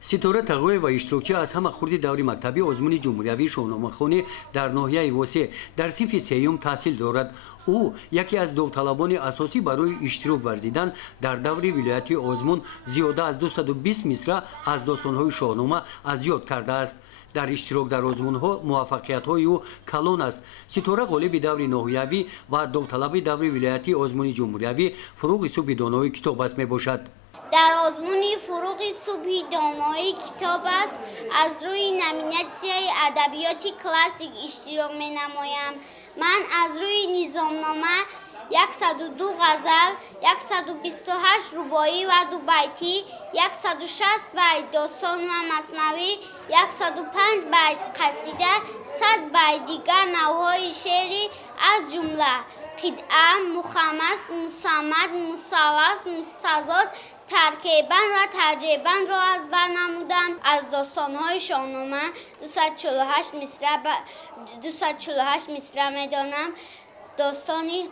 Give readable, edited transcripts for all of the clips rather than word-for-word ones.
ستاره تقوی و اشتراکی از همه خوردی دوری مکتبی آزمون جمهوریوی شاهنامه‌خوانی در ناحیه وسه در صنف سیوم تحصیل دارد. او یکی از داوطلبان اساسی برای اشتراک ورزیدن در دوری ولایتی آزمون زیاده از 220 مصرع از داستان‌های شاهنامه از یاد کرده است. در اشتراک در آزمون‌ها موفقیت‌های او کلان است. ستاره غالب دوری ناحیوی و داوطلب دوری ولایتی آزمون جمهوریوی فروغ صبح دانایی کتاب است میباشد. در آزمون فروغ صبح دانایی کتاب است از روی نامیناسیون ادبیات کلاسیک اشتراک می‌نمایم. من از روی نظامنامه 102 غزل، 128 رباعی و 2 بیتی، 160 بیت داستان و مثنوی، 105 بیت قصیده، 100 بیت دیگر نوع‌های شعری از جمله قطعه، مخمس، مصمد، مثلث، مستزاد، ترکیباً و ترجیباً را از بر نمودم. از داستان‌های شاهنامه 248 مصرع می‌دانم. داستانی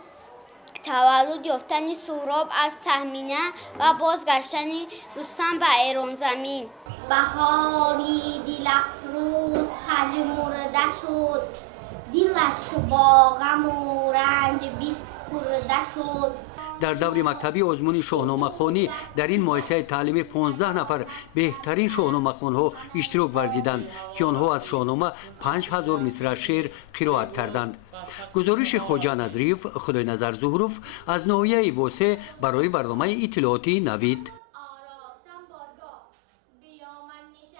تولد یافتن سهراب از تهمینه و بازگشتن رستم به ایران زمین. بهاری دل افروز پژمرده شد، دلش با غم و رنج بسپرده شد. در دور مکتبی آزمون شاهنامه‌خوانی در این مؤسسه تعلیمی 15 نفر بهترین شاهنامه‌خوان‌ها اشتراک ورزیدند که آنها از شاهنامه 5000 مصرع شعر قرائت کردند. گزارش خواجه نظریف خدای نظر ظهروف از ناحیه وسه برای برنامه اطلاعاتی نوید.